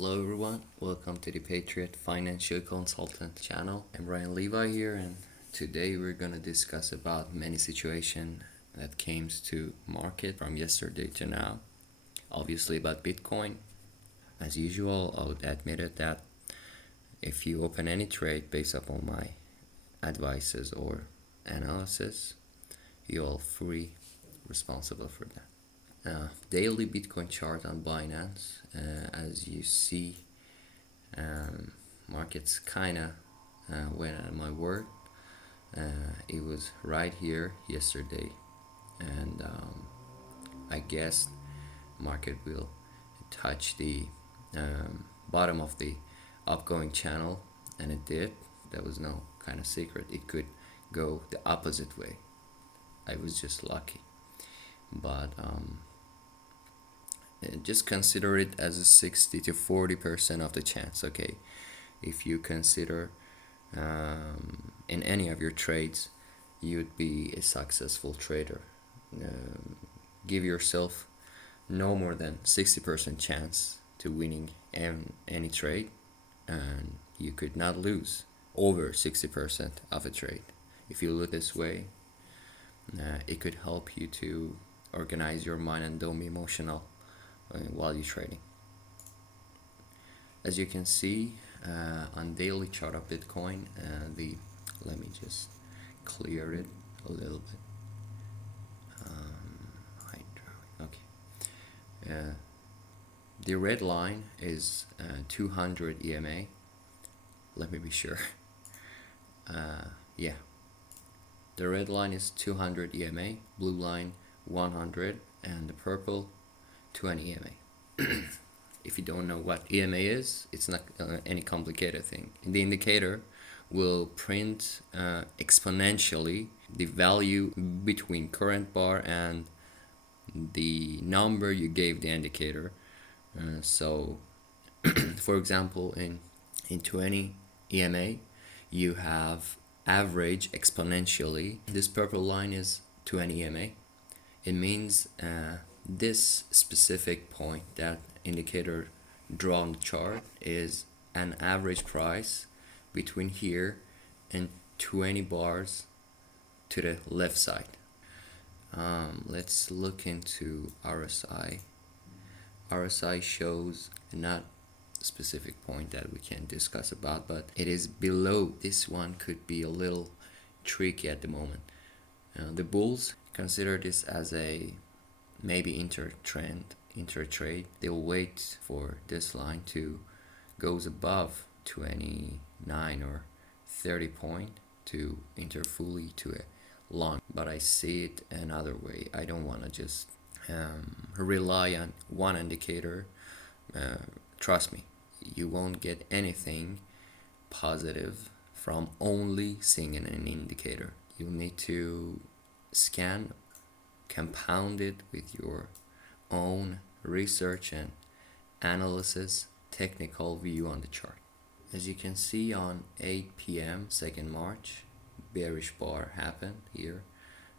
Hello everyone, welcome to the Patriot Financial Consultant channel. I'm Ryan Levi here, and today we're gonna discuss about many situations that came to market from yesterday to now. Obviously about Bitcoin. As usual, I would admit it that if you open any trade based upon my advices or analysis, you're free responsible for that. Daily Bitcoin chart on Binance. As you see, markets kinda went at my word. It was right here yesterday, and I guess market will touch the bottom of the upgoing channel, and it did. That was no kind of secret. It could go the opposite way. I was just lucky, but just consider it as a 60 to 40% of the chance. Okay, if you consider in any of your trades, you'd be a successful trader. Give yourself no more than 60% chance to winning any trade, and you could not lose over 60% of a trade. If you look this way, it could help you to organize your mind and don't be emotional while you're trading. As you can see on daily chart of Bitcoin, let me just clear it a little bit. Okay. The red line is 200 EMA. Let me be sure. Yeah. The red line is 200 EMA, blue line 100, and the purple 20 EMA. If you don't know what EMA is, it's not any complicated thing. The indicator will print exponentially the value between current bar and the number you gave the indicator. So, for example, in 20 EMA, you have average exponentially. This purple line is 20 EMA. It means this specific point, that indicator drawn on the chart, is an average price between here and 20 bars to the left side. Let's look into RSI. RSI shows not specific point that we can discuss about, but it is below. This one could be a little tricky at the moment. The bulls consider this as a maybe inter-trade. They'll wait for this line to goes above 29 or 30 point to enter fully to a long. But I see it another way. I don't want to just rely on one indicator. Trust me, you won't get anything positive from only seeing an indicator. You'll need to scan, compound it with your own research and analysis, technical view on the chart. As you can see on 8 p.m. 2nd March, bearish bar happened here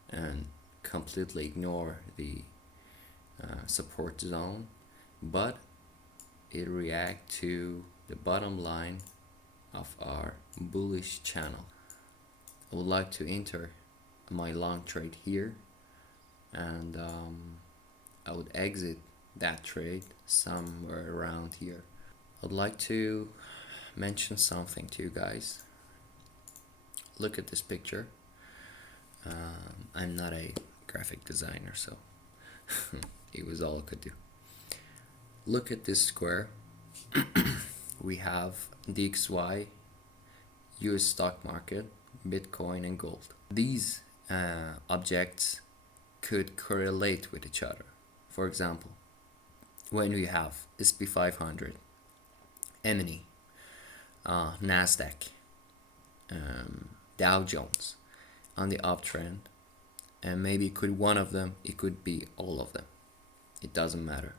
and completely ignore the support zone, but it react to the bottom line of our bullish channel. I would like to enter my long trade here, and I would exit that trade somewhere around here. I'd like to mention something to you guys. Look at this picture. I'm not a graphic designer, so it was all I could do. Look at this square. We have DXY, US stock market, Bitcoin, and gold. These objects could correlate with each other. For example, when we have SP 500, Emini, Nasdaq, Dowjones on the uptrend, and maybe it could one of them, it could be all of them. It doesn't matter.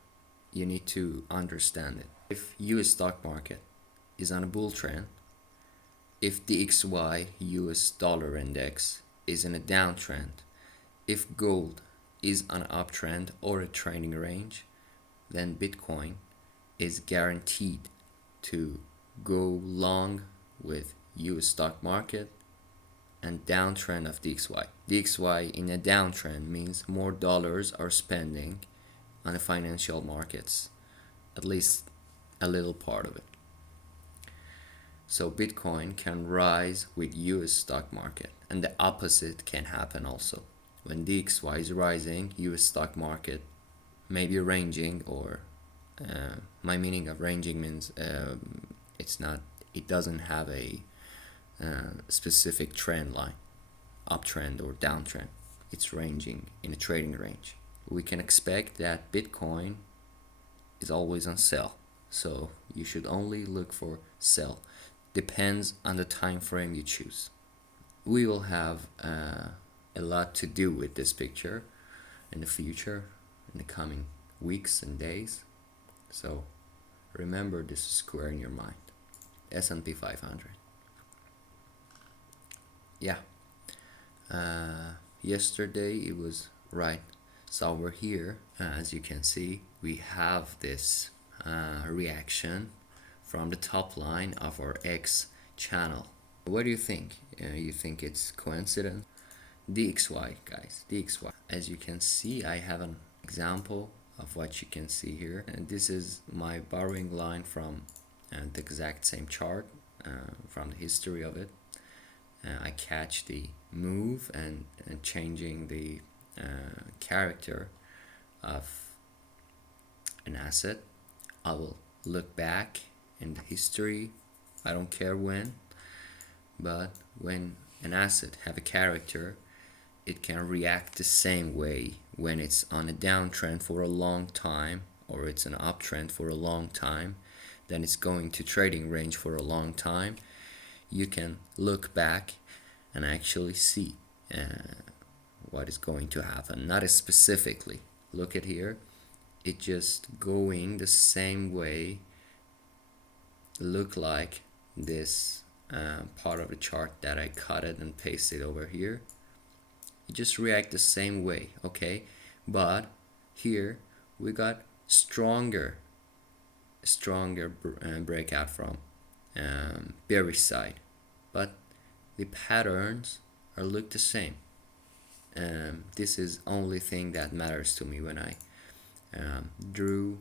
You need to understand it. If US stock market is on a bull trend, if DXY US dollar index is in a downtrend, if gold is on an uptrend or a trending range, then Bitcoin is guaranteed to go long with US stock market and downtrend of DXY. DXY in a downtrend means more dollars are spending on the financial markets, at least a little part of it. So Bitcoin can rise with US stock market, and the opposite can happen also. When DXY is rising, US stock market may be ranging, or my meaning of ranging means it doesn't have a specific trend line, uptrend or downtrend. It's ranging in a trading range. We can expect that Bitcoin is always on sell, so you should only look for sell. Depends on the time frame you choose. We will have a lot to do with this picture in the future, in the coming weeks and days. So remember, this is square in your mind. S&P 500. Yeah. Yesterday it was right. So over here, as you can see, we have this reaction from the top line of our X channel. What do you think? You think it's coincidence? DXY, guys, DXY. As you can see, I have an example of what you can see here, and this is my borrowing line from the exact same chart, from the history of it. I catch the move and changing the character of an asset. I will look back in the history, I don't care when, but when an asset have a character, it can react the same way when it's on a downtrend for a long time, or it's an uptrend for a long time, then it's going to trading range for a long time. You can look back and actually see what is going to happen. Not as specifically. Look at here. It just going the same way. Look like this part of the chart that I cut it and pasted over here. It just react the same way, okay? But here we got stronger breakout from bearish side, but the patterns are look the same. This is only thing that matters to me when I drew